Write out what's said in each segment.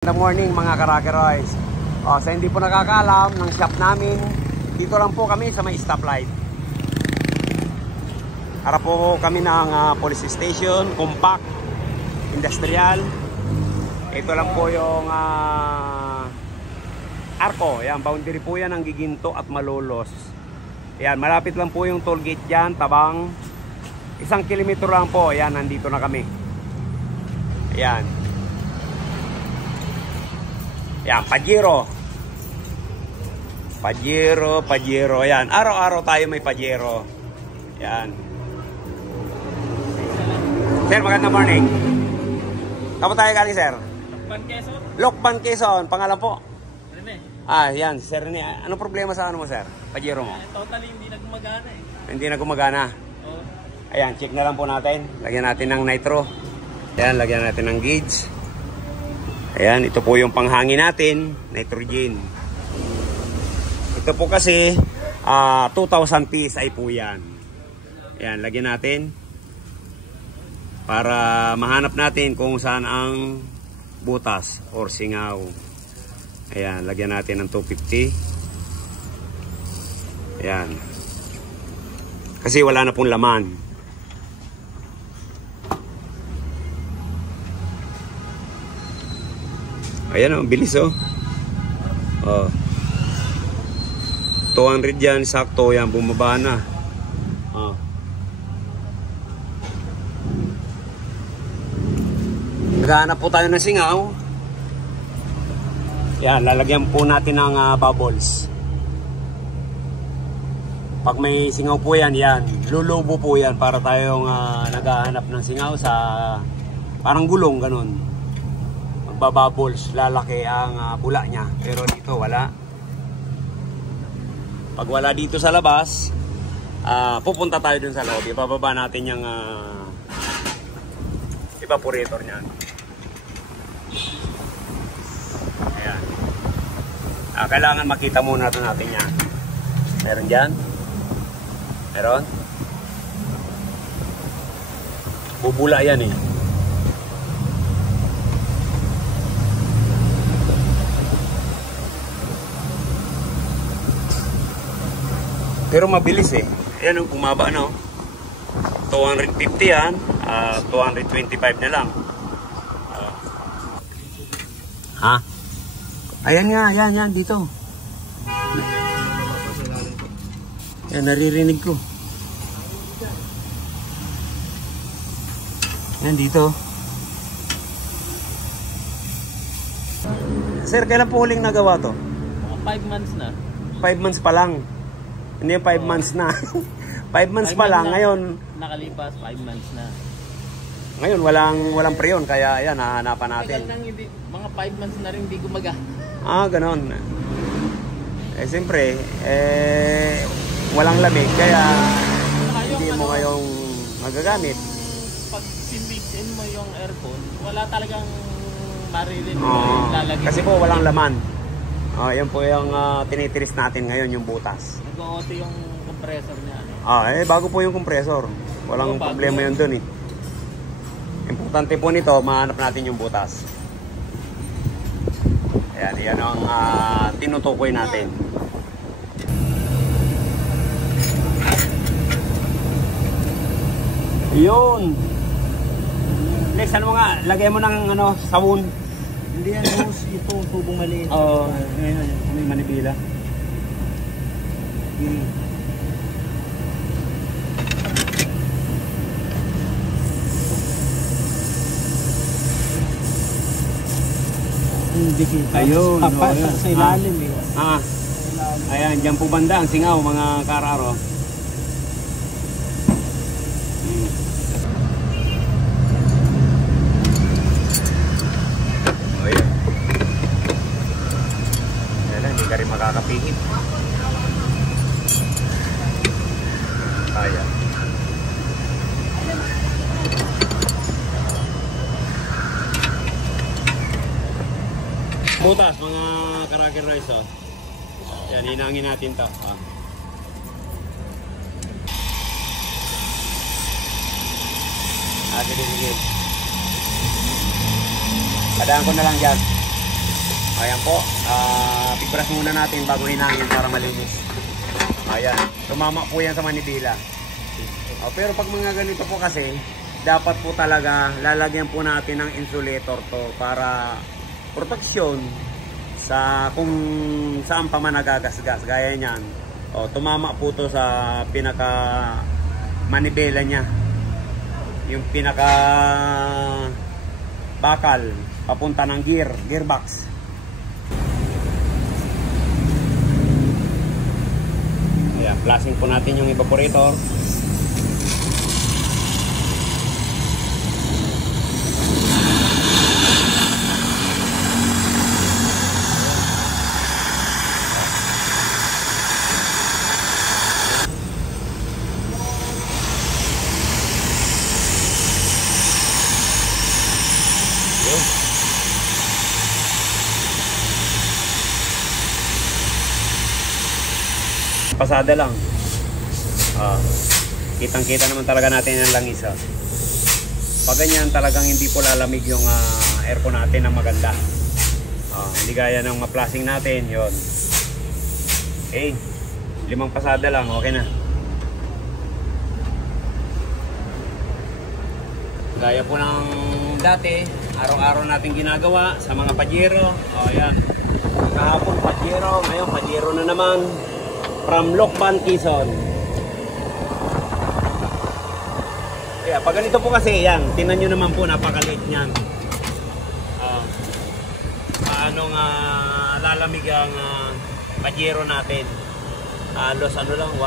Good morning mga Karakeroys. Sa hindi po nakakaalam ng shop namin, dito lang po kami sa may stoplight. Harap po kami ng police station, compact, industrial. Ito lang po yung Arco. Yan, boundary po yan ng Giginto at Malolos. Yan, malapit lang po yung toll gate dyan, Tabang. 1 kilometro lang po. Yan, nandito na kami. Yan. Yan, Pajero. Pajero. Yan, araw-araw tayo may Pajero. Yan. Sir, magandang morning. Kapo tayo galing, sir? Lokban, Quezon. Lokban, Quezon. Pangalan po? Rene. Yan, Sir Rene. Ano problema sa ano mo, sir? Pajero mo? Totally hindi na gumagana eh. Hindi na gumagana. Oo. Ayan, check na lang po natin. Lagyan natin ng nitro. Ayan, lagyan natin ng gauge. Ayan, ito po yung panghangin natin, nitrogen. Ito po kasi 2,000 PSI po yan. Ayan, lagyan natin para mahanap natin kung saan ang butas or singaw. Ayan, lagyan natin ng 250. Ayan. Kasi wala na pong laman. Ayan, bilis oh. 200 yan, sakto yan, bumaba na. Naghahanap po tayo ng singaw. Yan, lalagyan po natin ng bubbles. Pag may singaw po yan, lulubo po yan para tayong naghahanap ng singaw sa parang gulong, ganun. Bubbles, lalaki ang bula niya, pero dito wala. Pag wala dito sa labas, pupunta tayo dun sa loob, ibababa natin yung evaporator niyan. Ayan. Kailangan makita muna natin yan. Meron dyan? Meron? Bubula yan eh. Pero mabilis eh. Ayan, bumaba na oh. 250 yan. 225 na lang. Ayan nga, yan, dito. Yan, naririnig ko. Yan, dito. Sir, kailan po huling nagawa to? 5 months na. 5 months pa lang. Hindi 5 months na. 5 months pa lang ngayon. Nakalipas 5 months na. Ngayon walang preyon kaya ayan hahanapan natin. Nang hindi, mga 5 months na rin hindi gumaga. Ganon. Siyempre walang lamig kaya hindi mo ngayong magagamit. Pag sinbitin mo yung aircon, wala talagang maririnig lalagay. Kasi po walang laman. Yan po yung tinitiris natin ngayon, yung butas. Nag-o-auto yung compressor niya. Bago po yung compressor. Walang problema yun dun eh. Importante po nito, mahanap natin yung butas. Ayan, yan ang tinutukoy natin. Yun! Next, ano nga, lagay mo ng sabon. Hindi yan hose, ito tubong maliit. Oo, may manibila. Ayun, sa ilalim eh. Ayan, dyan po banda ang singaw mga kararo. Hindi ka rin makakapihit. Kaya. Butas mga Karakeroys oh. Yan, hinangin natin to. Sige. Padaan ko na lang dyan. Ayan po. Pigbrash muna natin bago hinangin para malinis. Ayan. Tumama po yan sa manibela. Pero pag mga ganito po kasi, dapat po talaga lalagyan po natin ng insulator to para proteksyon sa kung saan pa man nagagasgas. Gaya niyan. Tumama po to sa pinaka manibela niya. Yung pinaka bakal papunta ng gearbox. Ayan, flushing po natin yung evaporator. Pasada lang. Kitang-kita naman talaga natin yung langis. Pag ganyan talagang hindi po lalamig yung aircon natin ng maganda. Hindi gaya ng ma-flashing natin. Yun. Okay. 5 pasada lang. Okay na. Gaya po ng dati, araw-araw natin ginagawa sa mga pajero. Ayan. Kahapon pajero, ngayon pajero na naman. From Lokban, Quezon. Kaya pag ganito po kasi, yan, tingnan nyo naman po, napakaliit niyan. Paano nga lalamig ang pajero natin. Halos ano lang, 1, 2,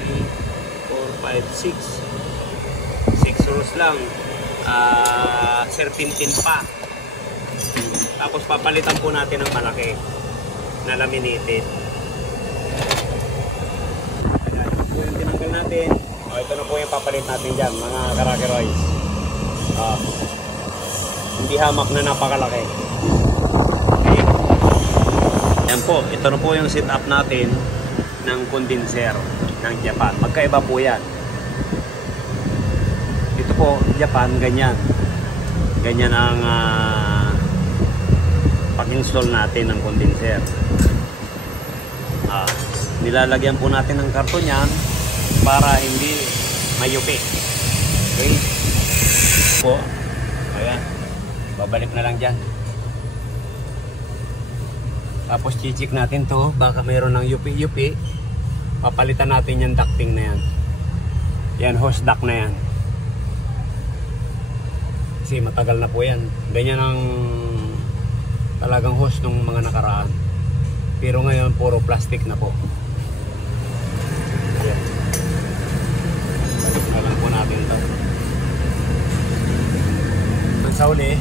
3, 4, 5, 6 rows lang. Serpentine pa. Tapos papalitan po natin ng malaki na laminated. Yung tinanggal natin, ito na po yung papalit natin dyan, mga karakeroys. Hindi hamak na napakalaki. Okay. Yan po, ito na po yung setup natin ng condenser ng Japan. Magkaiba po yan. Ito po, Japan, ganyan. Ganyan ang pag-install natin ng condenser. Nilalagyan po natin ng karton yan para hindi mayupi. Okay? Po. Ayan. Babalik na lang dyan. Tapos chichik natin to. Baka mayroon ng yupi-yupi. Papalitan natin yung ducting na yan. Yan, hose duct na yan. Kasi matagal na po yan. Ganyan ang talagang hose ng mga nakaraan. Pero ngayon puro plastic na po. Ayan. Balik na lang po natin ito. Sa uli,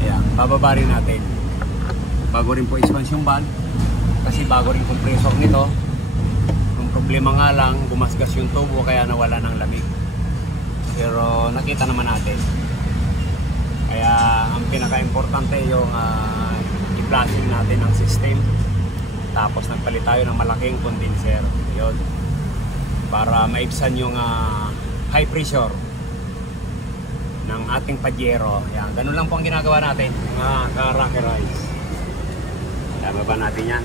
ayan, bababa rin natin. Bago rin po expansion valve. Kasi bago rin compressor nito. Ang problema nga lang, gumasgas yung tubo kaya nawala ng lamig. Pero nakita naman natin. Kaya ang pinaka-importante yung i-flashing natin ang system. Tapos nagpalit tayo ng malaking condenser. Yun. Para maibsan yung high pressure ng ating pajero. Yan. Ganun lang po ang ginagawa natin. Mga ka-rockeroids. Kaya baba natin yan.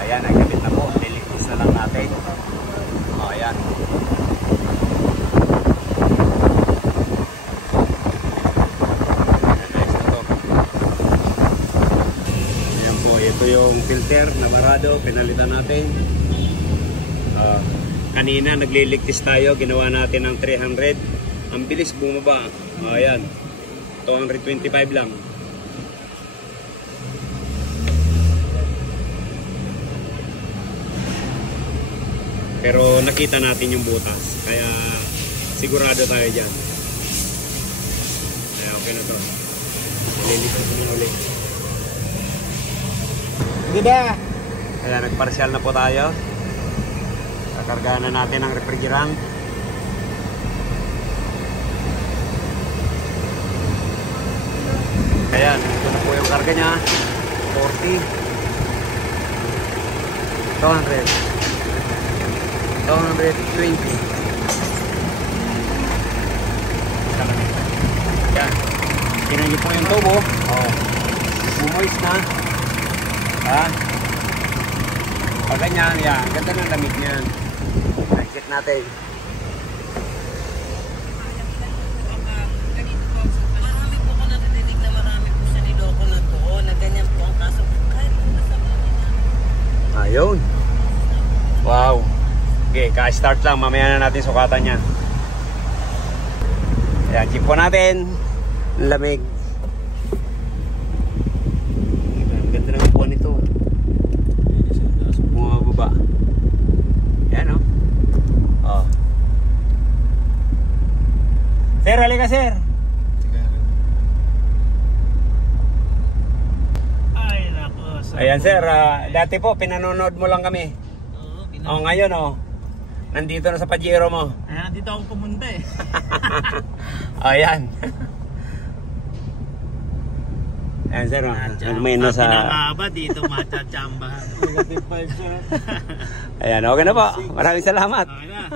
Ayan, nagkabit na po. Liligtas na lang natin. O, ayan. Ito yung filter na marado, pinalitan natin. Kanina nagliligtis tayo, ginawa natin ng 300. Ang bilis bumaba. Ayan, 225 lang. Pero nakita natin yung butas, kaya sigurado tayo dyan. Kaya okay na to. Nililigtas na ulit. Gida! Kaya nagparsyal na po tayo. Kakargahan na natin ang refrigerant. Ayan, ito na po yung karga niya. 40 220. Yan. Tinan niyo po yung tubo. Oh. Bumoist na. Ha? Pag ganyan, yan. Ganda ng damit niyan. I-check natin. Marami po ko nadidinig na marami po sa niloko na to. Na ganyan po ang kaso. Kahit po nasa mga Ayun. Wow. Okay, ka-start lang. Mamaya na natin sukatan yan. Ayan, chip po natin. Lamig. Ang ganda ng upuan nito. Bumababa. Ayan, oh. Oh. Sir, halika, sir. Ay, nako. Ayan, sir. Dati po, pinanonood mo lang kami. Oo, Ngayon, nandito na sa Pajero mo. Ayan, dito ako pumunta eh. Ayan. Ayan, sir. May na sa... Pinakaba dito, machachambahan. Negative 5 siya. Ayan, okay na po. Maraming salamat. Okay na.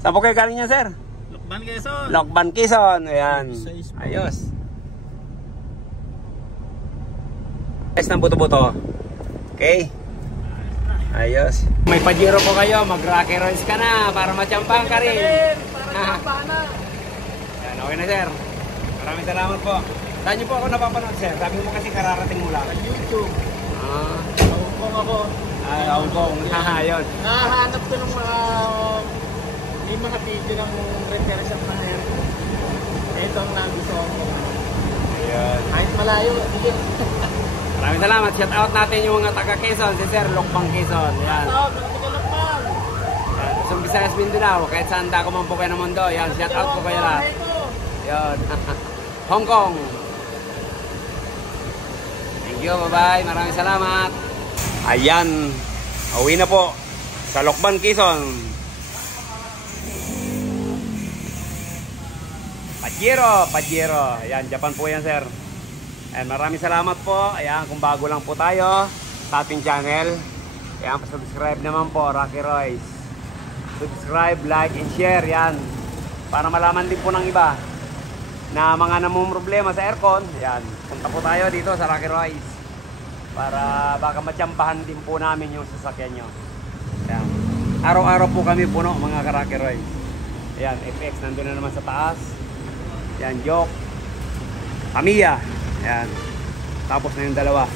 Saan po kayo galing niya, sir? Lukban, Quezon. Lokban, Quezon. Ayan. Ayos. Ayos ng buto-buto. Okay. Ayos. May Pajero po kayo. Mag-Rocky Roads ka na para machampahan ka rin. Para champahan na. Ayan, okay na, sir. Maraming salamat po. Saan niyo po ako napapanood, sir? Sabi mo kasi kararating mo lang. Sa YouTube. Hong Kong ako. Hong Kong. Ayun. Nahanap ko ng mga... may mga video ng reference ng mga aircon. Ito ang nandito ako. Ayun. Kahit malayo. Maraming salamat. Shout out natin yung mga taga Quezon. Si Sir Lokbang Quezon. Yan. Yan. So, Visayas, Mindanao. Kahit saan dako man po kayo ng mundo. Yan. Shout out po kayo lahat. Yan. Hong Kong. Thank you. Bye-bye. Maraming salamat. Ayan. Uwi na po. Sa Lokban, Quezon. Pajero. Ayan. Japan po yan, sir. And maraming salamat po. Ayan, kung bago lang po tayo sa ating channel. Ayan, subscribe naman po, Rocky Royce. Subscribe, like, and share. Yan. Para malaman din po ng iba na mga namumroblema sa aircon. Ayan, punta po tayo dito sa Rocky Royce. Para baka matyampahan din po namin yung sasakyan nyo. Ayan. Araw-araw po kami puno, mga ka-Rocky Royce. Ayan, FX nandun na naman sa taas. Ayan, Joke. Tamiya. Ayan. Tapos na yung dalawa.